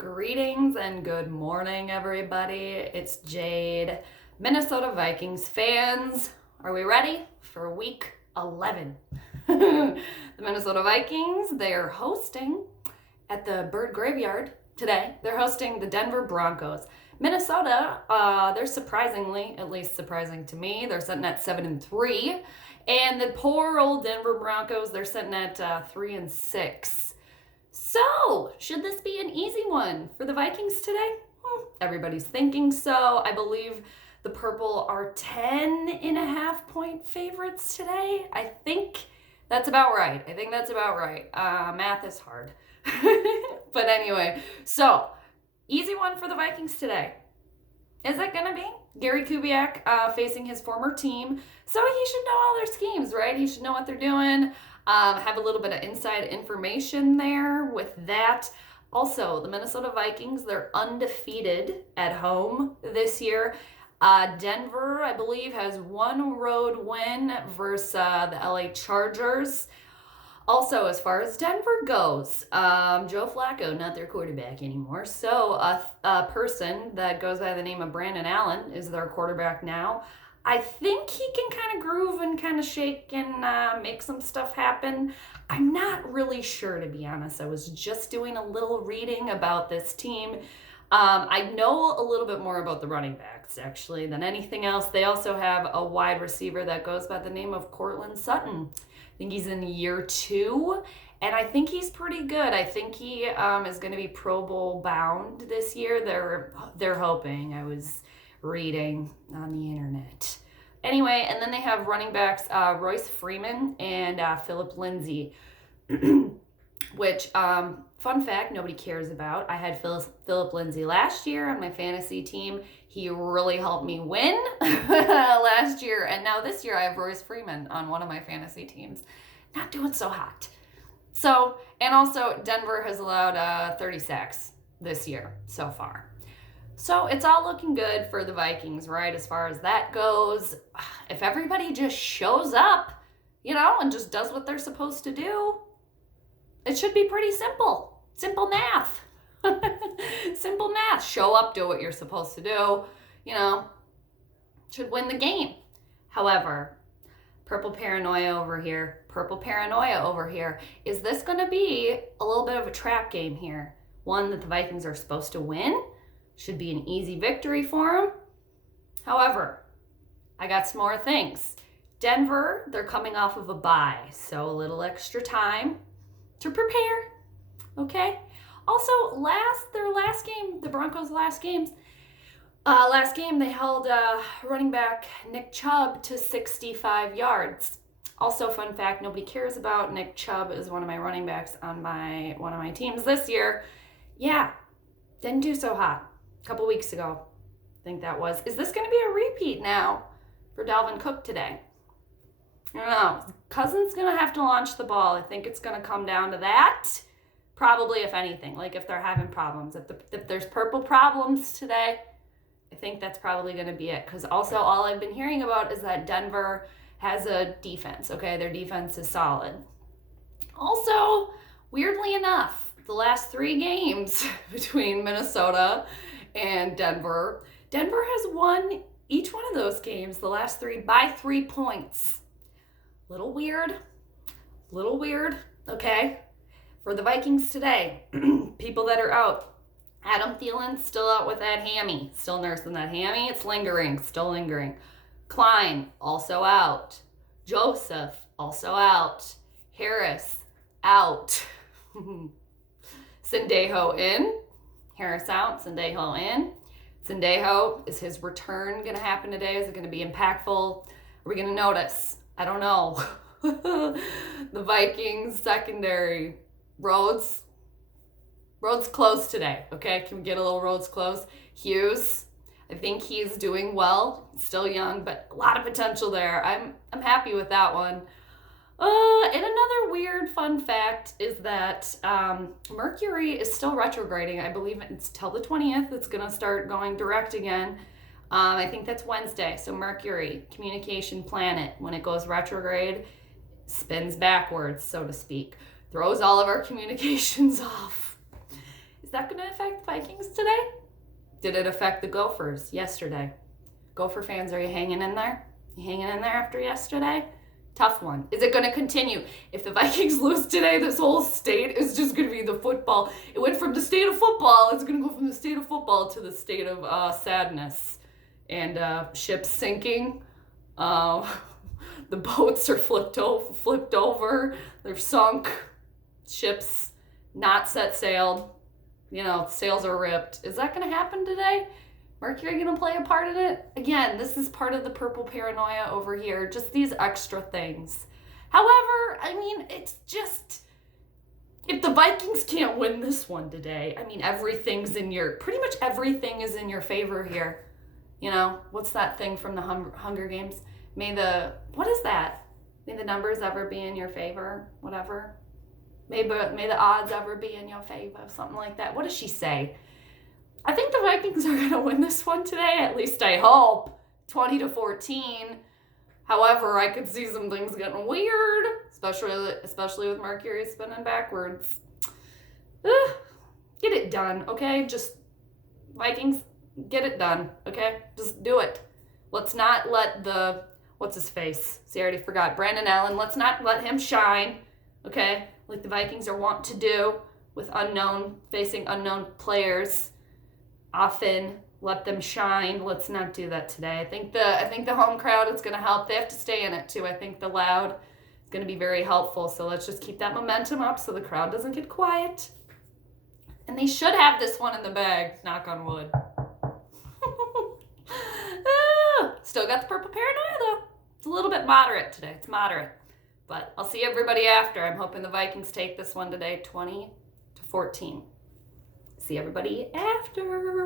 Greetings and good morning, everybody. It's Jade. Minnesota Vikings fans, are we ready for week 11? The Minnesota Vikings, they're hosting at the Bird Graveyard today. They're hosting the Denver Broncos. Minnesota, they're surprisingly, at least surprising to me, they're sitting at 7-3. And the poor old Denver Broncos, they're sitting at 3-6. So, should this be an easy one for the Vikings today? Everybody's thinking so. I believe the Purple are 10.5-point favorites today. I think that's about right. Math is hard. But anyway, so easy one for the Vikings today. Is it going to be Gary Kubiak facing his former team? So he should know all their schemes, right? He should know what they're doing. Have a little bit of inside information there with that. Also, the Minnesota Vikings, they're undefeated at home this year. Denver, I believe, has one road win versus the LA Chargers. Also, as far as Denver goes, Joe Flacco, not their quarterback anymore. So a person that goes by the name of Brandon Allen is their quarterback now. I think he can kind of groove and kind of shake and make some stuff happen. I'm not really sure, to be honest. I was just doing a little reading about this team. I know a little bit more about the running backs, actually, than anything else. They also have a wide receiver that goes by the name of Courtland Sutton. I think he's in year 2, and I think he's pretty good. I think he is going to be Pro Bowl bound this year. They're hoping. I was reading on the internet. Anyway, and then they have running backs Royce Freeman and Philip Lindsay, which, fun fact, nobody cares about. I had Philip Lindsay last year on my fantasy team. He really helped me win last year. And now this year I have Royce Freeman on one of my fantasy teams. Not doing so hot. So, and also Denver has allowed 30 sacks this year so far. So it's all looking good for the Vikings, right, as far as that goes. If everybody just shows up, and just does what they're supposed to do, it should be pretty simple. Simple math. Simple math. Show up, do what you're supposed to do, should win the game. However, purple paranoia over here. Is this going to be a little bit of a trap game here? One that the Vikings are supposed to win? Should be an easy victory for them. However, I got some more things. Denver, they're coming off of a bye, so a little extra time to prepare, okay? Also, their last game, the Broncos' last game, they held running back Nick Chubb to 65 yards. Also, fun fact, nobody cares about Nick Chubb is one of my running backs on one of my teams this year. Yeah, didn't do so hot. A couple weeks ago, I think that was. Is this going to be a repeat now for Dalvin Cook today? I don't know. Cousins going to have to launch the ball. I think it's going to come down to that. Probably, if anything, like if they're having problems. If there's purple problems today, I think that's probably going to be it. Because also all I've been hearing about is that Denver has a defense, okay? Their defense is solid. Also, weirdly enough, the last 3 games between Minnesota and Denver has won each one of those games, the last 3, by 3 points. Little weird, okay? For the Vikings today, people that are out, Adam Thielen's still out with that hammy, still nursing that hammy, it's still lingering. Klein, also out. Joseph, also out. Harris, out. Sendejo in. Harris out, Sendejo in. Sendejo, is his return going to happen today? Is it going to be impactful? Are we going to notice? I don't know. The Vikings secondary. Rhodes closed today, okay? Can we get a little Rhodes close? Hughes, I think he's doing well. Still young, but a lot of potential there. I'm happy with that one. And another weird fun fact is that Mercury is still retrograding. I believe it's till the 20th. It's going to start going direct again. I think that's Wednesday. So Mercury, communication planet, when it goes retrograde, spins backwards, so to speak. Throws all of our communications off. Is that going to affect the Vikings today? Did it affect the Gophers yesterday? Gopher fans, are you hanging in there? You hanging in there after yesterday? Tough one. Is it going to continue? If the Vikings lose today, this whole state is just going to be the football. It went from the state of football, it's going to go from the state of football to the state of sadness. And ships sinking. The boats are flipped over. They're sunk. Ships not set sailed. Sails are ripped. Is that going to happen today? Mercury going to play a part in it? Again, this is part of the purple paranoia over here. Just these extra things. However, it's just, if the Vikings can't win this one today, pretty much everything is in your favor here. What's that thing from the Hunger Games? What is that? May the numbers ever be in your favor, whatever. May the odds ever be in your favor, something like that. What does she say? I think the Vikings are going to win this one today, at least I hope, 20-14. However, I could see some things getting weird, especially with Mercury spinning backwards. Get it done, okay? Just, Vikings, get it done, okay? Just do it. Let's not let what's his face? See, I already forgot. Brandon Allen, let's not let him shine, okay? Like the Vikings are wont to do with facing unknown players. Often let them shine. Let's not do that today. I think the home crowd is going to help. They have to stay in it too. I think the loud is going to be very helpful. So let's just keep that momentum up so the crowd doesn't get quiet. And they should have this one in the bag. Knock on wood. Still got the purple paranoia though. It's a little bit moderate today. It's moderate. But I'll see everybody after. I'm hoping the Vikings take this one today, 20-14. See everybody after.